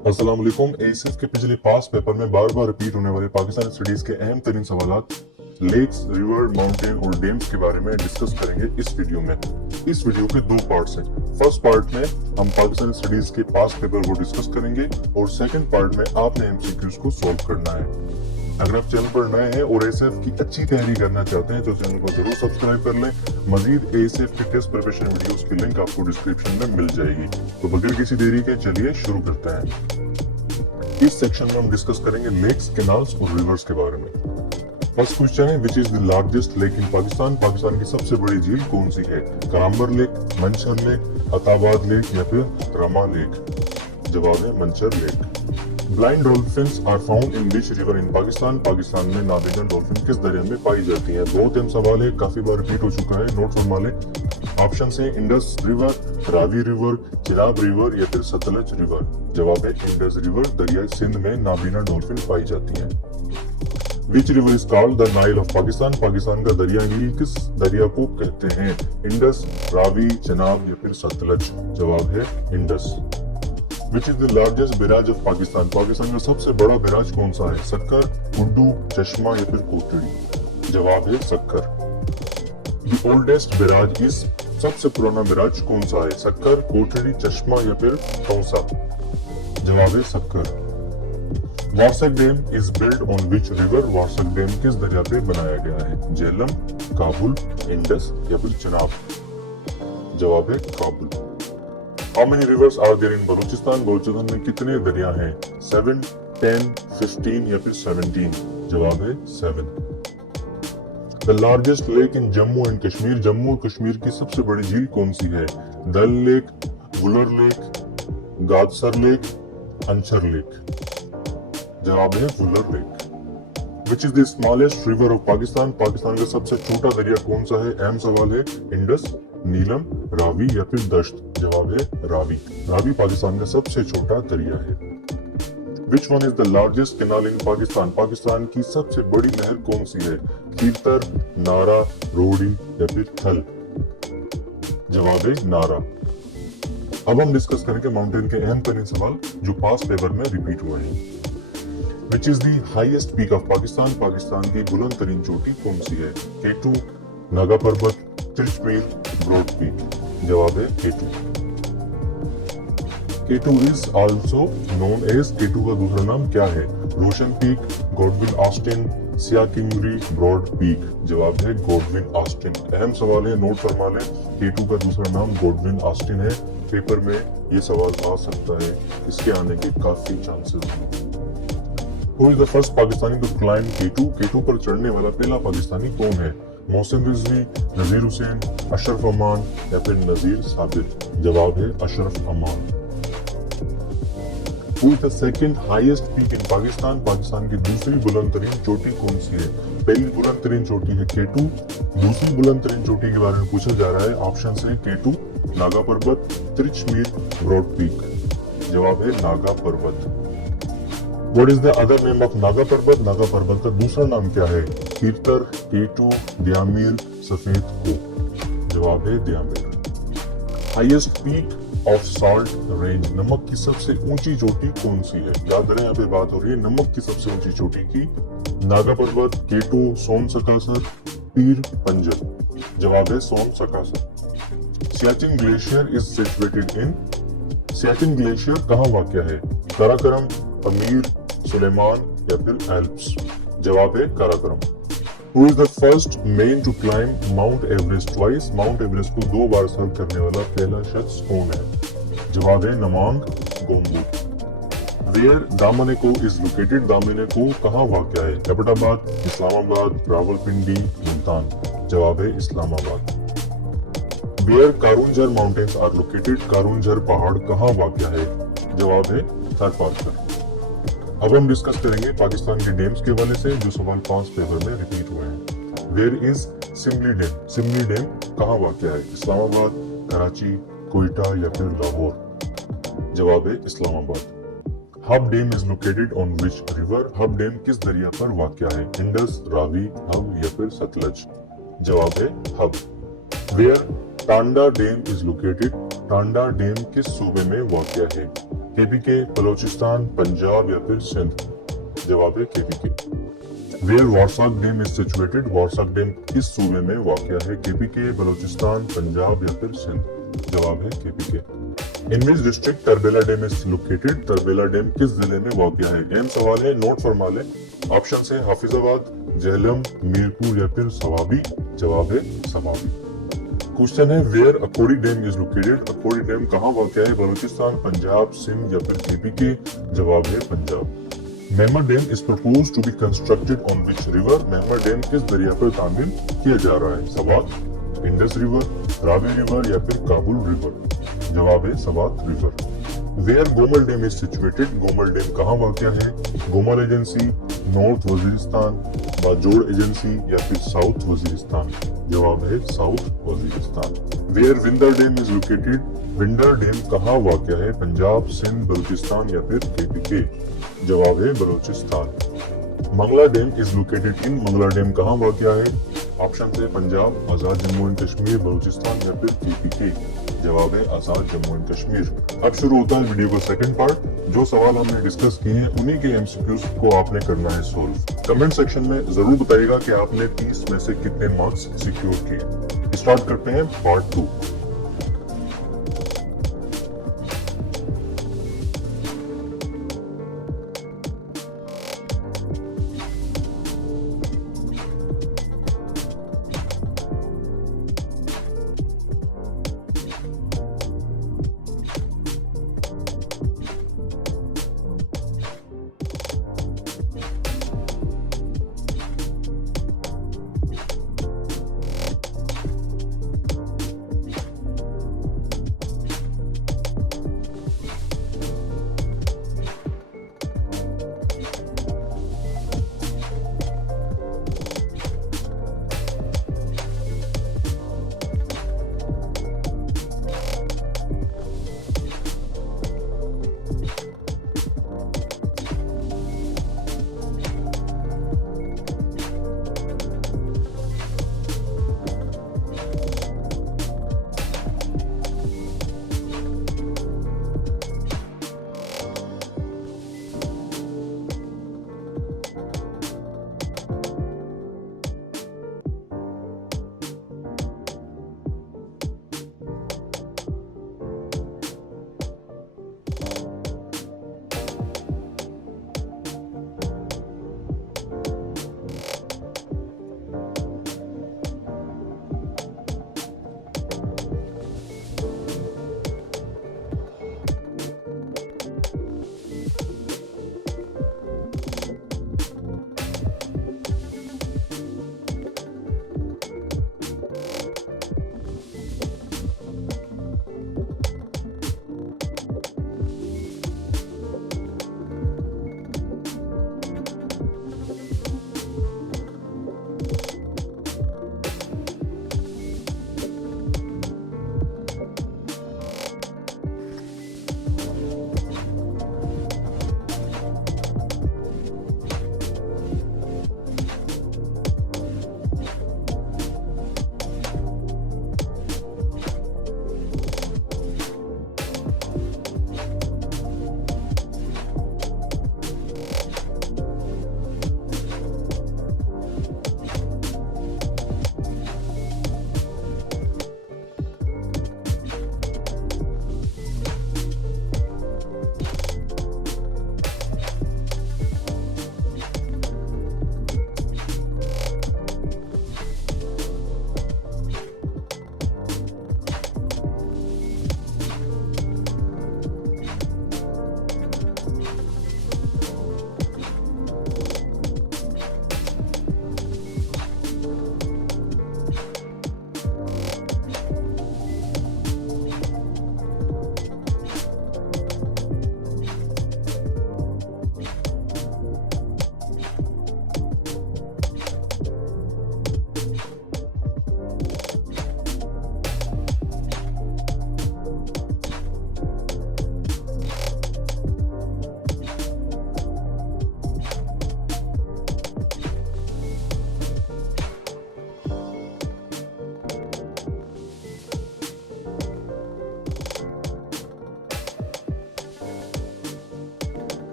अस्सलाम वालेकुम। एसिफ के पिछले पास पेपर में बार बार रिपीट होने वाले पाकिस्तानी स्टडीज के अहम तरीन सवालात लेक्स, रिवर, माउंटेन और डैम्स के बारे में डिस्कस करेंगे इस वीडियो में। इस वीडियो के दो पार्ट्स हैं। फर्स्ट पार्ट में हम पाकिस्तानी स्टडीज के पास पेपर को डिस्कस करेंगे और सेकंड पार्ट में आपने एमसीक्यूज को सॉल्व करना है। अगर आप चैनल पर नए हैं और एसएफ की अच्छी तैयारी करना चाहते हैं तो चैनल को जरूर सब्सक्राइब कर लें। मजीद एसएफ की टेस्ट प्रिपरेशन वीडियोस की लिंक आपको डिस्क्रिप्शन में मिल जाएगी। तो बगैर किसी देरी के चलिए शुरू करते हैं। इस सेक्शन में हम डिस्कस करेंगे लेक्स, कैनाल्स और रिवर्स के बारे में। फर्स्ट क्वेश्चन है, which is the largest lake in Pakistan? Pakistan की सबसे बड़ी झील कौन सी है? Karambar lake, Manchar lake, Attabad lake या फिर रमा लेक? जवाब है Manchar lake. Blind dolphins are found in which river in Pakistan? Pakistan में नाबीना डॉल्फिन किस दरिया में पाई जाती है? बहुत अहम सवाल है, काफी बार रिपीट हो चुका है, नोट फरमा लें। ऑप्शन है Indus river, Ravi river, Chenab river या फिर सतलज रिवर। जवाब है इंडस रिवर। दरिया सिंध में नाबीना डॉल्फिन पाई जाती है। Which river is called the Nile of Pakistan? Pakistan का दरिया नील किस दरिया को कहते हैं? इंडस, रावी, चनाब या फिर सतलज? जवाब है Indus. Which is the largest barrage of Pakistan? Pakistan का सबसे बड़ा बैराज कौन सा है? सक्कर, उर्दू, चश्मा या फिर कोटड़ी? जवाब है सक्कर। द ओल्डेस्ट बैराज इज, सबसे पुराना बैराज कौन सा है? सक्कर, कोटड़ी, चश्मा या फिर तौसा? जवाब है Sukkur. Warsak dam is build on which river? Warsak dam किस दरिया पे बनाया गया है? झेलम, काबुल, इंडस या फिर चनाब? जवाब है Kabul. How many rivers are there in Balochistan? Balochistan में कितने दरिया हैं? 7, 10, 15 या फिर 17? जवाब है 7। The largest lake in Jammu and Kashmir? Jammu और कश्मीर की सबसे बड़ी झील कौन सी है? Dal lake, Wular lake, Gadsar lake, Anchar lake? जवाब है Wular lake. Which is the smallest river of Pakistan? Pakistan का सबसे छोटा दरिया कौन सा है? अहम सवाल है। इंडस, नीलम, रावी या फिर दश्त? जवाब है रावी। रावी पाकिस्तान का सबसे छोटा दरिया है। Which one is the largest canal in Pakistan? Pakistan की सबसे बड़ी नहर कौन सी है? कीरतर, नारा, रोड़ी या फिर थल? जवाब है नारा। अब हम डिस्कस करेंगे माउंटेन के अहम तरीन सवाल जो पास पेपर में रिपीट हुए हैं। Which is the highest peak of Pakistan? Pakistan की बुलंद तरीन चोटी कौन सी है? केटू, नागा पर्वत, तिरछमीर, ब्रॉड पीक? जवाब है K two. K two is also known as, K two का दूसरा नाम क्या है? रोशन पीक, गॉडविन ऑस्टिन, सियाकिंगरी, ब्रॉड पीक? जवाब है गॉडविन ऑस्टिन। अहम सवाल है, नोट फरमा लें। केटू का दूसरा नाम गॉडविन ऑस्टिन है। पेपर में ये सवाल आ सकता है, इसके आने के काफी चांसेस हैं। Who is the first Pakistani to climb K2? K2 पर चढ़ने वाला पहला पाकिस्तानी कौन है? मोहसिन रिजवी, नजीर हुसैन, अशरफ अमान या फिर नजीर साबिर? जवाब है अशरफ अमान। Who is the second highest peak in Pakistan? Pakistan की दूसरी बुलंद तरीन चोटी कौन सी है? पहली बुलंद तरीन चोटी है K2, दूसरी बुलंद तरीन चोटी के बारे में पूछा जा रहा है। ऑप्शन है K2, नागा पर्वत, तिरछमीर, ब्रॉड पीक? जवाब है नागा पर्वत। What is the other name of Naga पर्वत? नागा पर्वत का दूसरा नाम क्या है? कीरतर, केटू, द्यामीर, सफेद कोक? जवाब है Diamer. Highest peak of Salt Range? नमक की सबसे ऊंची चोटी कौन सी है? याद रहे, यहाँ पे बात हो रही है नमक की सबसे ऊंची चोटी की। नागा पर्वत, केटू, सोन सकासर, पीर पंजल? जवाब है Soon Sakesar. Siachen glacier is situated in? Siachen glacier कहाँ वाक़या है? काराकोरम, अमीर, सुलेमान या फिर एल्प्स? जवाब है Karakoram. Who is the first man to climb Mount Everest twice? Mount Everest को 2 बार सर करने वाला पहला शख्स कौन है? जवाब है नमांग गोम्बू। Where दामनेको is located? दामनेको कहाँ वाक़या है? एबटाबाद, इस्लामाबाद, रावलपिंडी, मुल्तान? जवाब है Islamabad. Where Karoonjhar mountains are located? Karoonjhar पहाड़ कहाँ वाक़या है? जवाब है थर पार्कर। अब हम डिस्कस करेंगे पाकिस्तान के डैम्स के हवाले से जो सवाल पास पेपर में रिपीट हुए हैं। Where is Simly dam? Simly dam कहाँ वाक़या है? इस्लामाबाद, कराची, कोयटा या फिर लाहौर? जवाब है Islamabad. Hub dam is located on which river? Hub dam किस दरिया पर वाक़या है? इंडस, रावी, हब या फिर सतलज? जवाब है Hub. Where Tanda dam is located? Tanda dam किस सूबे में वाक़या है? KPK बलोचिस्तान, पंजाब या फिर सिंध? जवाब है KPK। Where Warsak dam is situated? Warsak dam किस सूबे में वाक़या है? KPK, बलोचिस्तान, पंजाब या फिर सिंध? जवाब है KPK। In which district Tarbela dam is located? Tarbela dam किस जिले में वाक़या है? अहम सवाल है, नोट फरमा लें। ऑप्शन है हाफिजाबाद, झेलम, मीरपुर या फिर सवाबी? जवाब है सवाबी। क्वेश्चन है, where Akhori dam is located? Akhori dam कहाँ वाक़या है? बलूचिस्तान, पंजाब, सिंध या फिर KPK? जवाब है Punjab. Mohmand dam is proposed to be constructed on which river? Mohmand dam किस दरिया पर तामीर किया जा रहा है? सवात, इंडस रिवर, रावी रिवर या फिर काबुल रिवर? जवाब है Swat river. Where Gomal dam is situated? Gomal dam कहाँ वाक़या है? Gomal agency, north Waziristan, Bajaur agency या फिर साउथ वजीरिस्तान? जवाब है south Waziristan. Where Winder dam is located? Winder dam कहाँ वाक़या है? पंजाब, सिंध, बलूचिस्तान या फिर KPK? जवाब है Balochistan. Mangla dam is located in? Mangla dam कहाँ वाक़या है? ऑप्शन है पंजाब, आजाद जम्मू एंड कश्मीर, बलूचिस्तान या फिर KPK? जवाब है आजाद जम्मू एंड कश्मीर। अब शुरू होता है वीडियो का सेकंड पार्ट। जो सवाल हमने डिस्कस किए हैं उन्हीं के MCQs को आपने करना है सोल्व। कमेंट सेक्शन में जरूर बताइएगा कि आपने 30 में से कितने मार्क्स सिक्योर किए। स्टार्ट करते हैं part 2।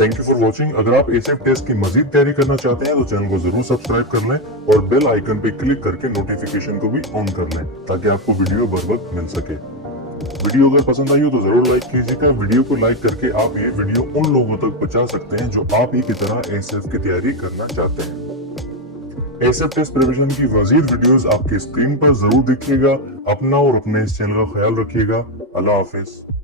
Thank you for watching. अगर आप एसेफ टेस्ट की मजीद तैयारी करना चाहते हैं तो चैनल को जरूर सब्सक्राइब कर लें और बेल आइकन पे क्लिक करके नोटिफिकेशन को भी ऑन कर लें ताकि आपको वीडियो बर वक्त मिल सके। वीडियो अगर पसंद आई हो तो जरूर लाइक कीजिएगा। वीडियो को लाइक करके आप ये वीडियो उन लोगों तक पहुंचा सकते हैं जो आप ही की तरह एसेफ की तैयारी करना चाहते हैं। एसेफ टेस्ट प्रिपरेशन की मजीद वीडियोस आपकी स्क्रीन पर जरूर देखिएगा। अपना और अपने इस चैनल का ख्याल रखिएगा। अल्लाह हाफिज।